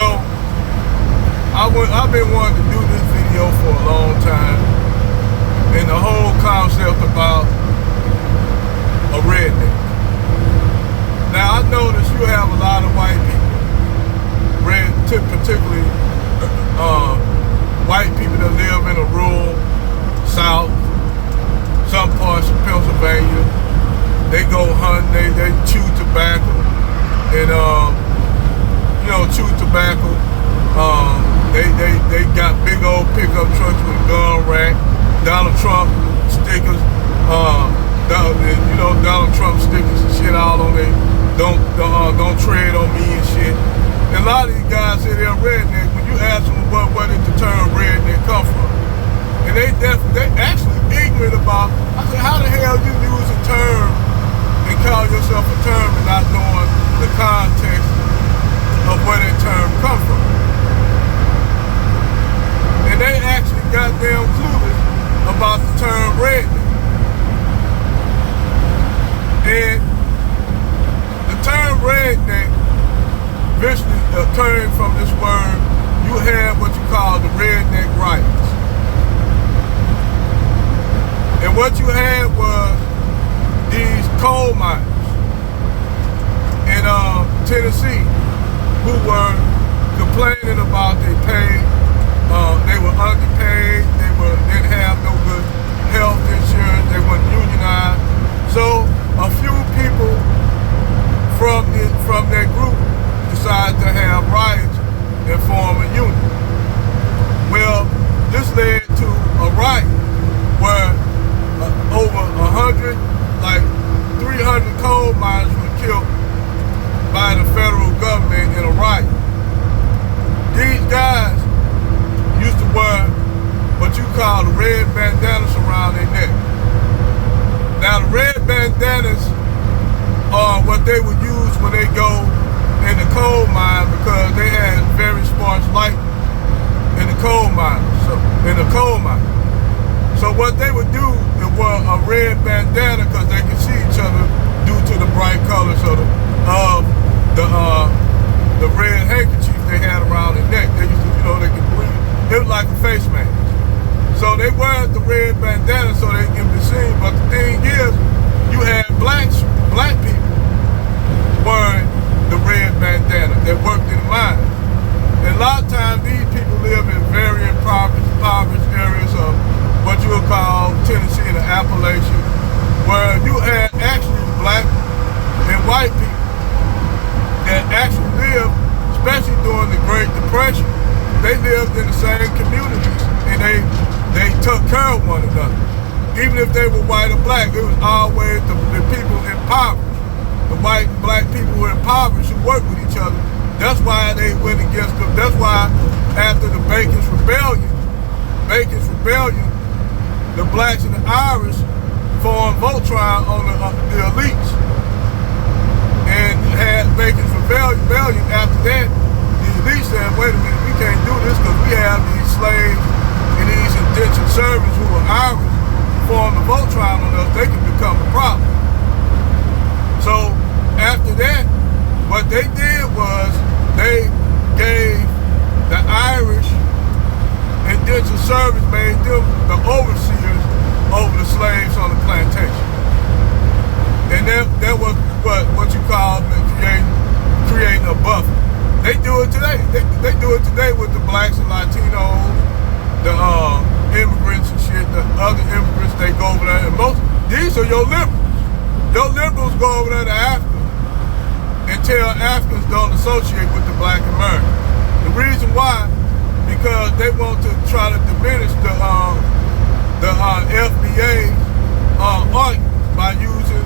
know, I've been wanting to do this video for a long time, and the whole concept about a redneck. Now, I notice you have a lot of white people, particularly white people that live in a rural South, some parts of Pennsylvania. They go hunting, they chew tobacco, and chew tobacco. They got big old pickup trucks with a gun rack, Donald Trump stickers, Donald Trump stickers and shit all on there. Don't tread on me and shit. And a lot of these guys say they're redneck. When you ask them where did the term redneck come from, and they actually ignorant about. I said, how the hell you use a term and call yourself a term and not knowing the context of where that term come from? And they actually goddamn clueless about the term redneck. And the term redneck, visually came from this word. You have what you call the redneck riots. And what you had was these coal miners in Tennessee who were complaining about their pay. They were underpaid. They didn't have no good health insurance. They weren't unionized. So a few people from that group decided to have riots and form a union. Well, this led to a riot where over 300 coal miners were killed by the federal government in a riot. These guys used to wear what you call the red bandanas around their neck. Now the red bandanas are what they would use when they go in the coal mine because they had very sparse light in the coal mine. So what they would do is wear a red bandana because they could see each other due to the bright colors of the red handkerchief they had around their neck. They used to, they could breathe. It was like a face mask. So they wear the red bandana so they can be seen. But the thing is, you had black people wearing the red bandana that worked in the mine. And a lot of times these people live in very impoverished areas of what you would call Tennessee and the Appalachians, where you had actually black and white people that actually lived, especially during the Great Depression. They lived in the same communities and they took care of one another. Even if they were white or black, it was always the people impoverished. The white and black people who were impoverished who worked with each other. That's why they went against them. That's why after the Bacon's Rebellion, the blacks and the Irish formed Voltron on the elites and had Bacon's Rebellion. After that, the elites said, wait a minute, we can't do this because we have these slaves and these indentured servants who are Irish form the Voltron on us. They can become a problem. So after that, what they did was they gave the Irish indentured servants, made them the overseers over the slaves on the plantation. And that was what you call creating a buffer. They do it today. They do it today with the blacks and Latinos, the immigrants and shit, the other immigrants. They go over there, and these are your liberals. Your liberals go over there to Africa and tell Africans don't associate with the black American. The reason why, because they want to try to diminish the FBA argument by using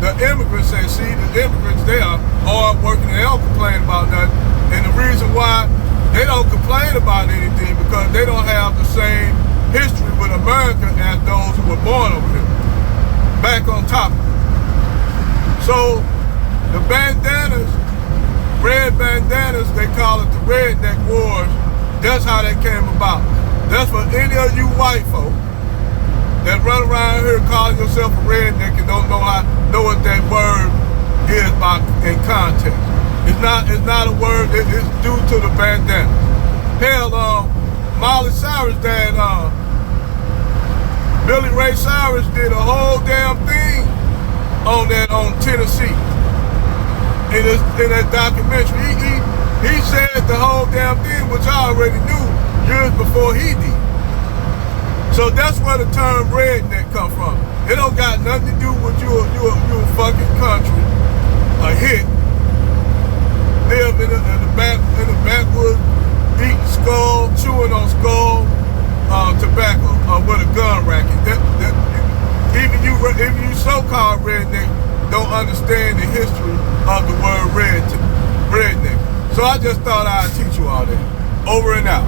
the immigrants. Say, see, the immigrants, they are hard working and they don't complain about nothing. And the reason why they don't complain about anything because they don't have the same history with America as those who were born over here. Back on top. So the bandanas, red bandanas, they call it the Redneck Wars. That's how that came about. That's for any of you white folk that run around here calling yourself a redneck and don't know what that word is in context. It's not a word. It's due to the bandana. Hell, Miley Cyrus dad, Billy Ray Cyrus did a whole damn thing on Tennessee. In that documentary, he said the whole damn thing, which I already knew years before he did. So that's where the term redneck come from. It don't got nothing to do with you a fucking country, a hick, live in the backwoods, eating skull, chewing on skull, tobacco, with a gun racket. Even you so-called redneck don't understand the history of the word redneck. So I just thought I'd teach you all that. Over and out.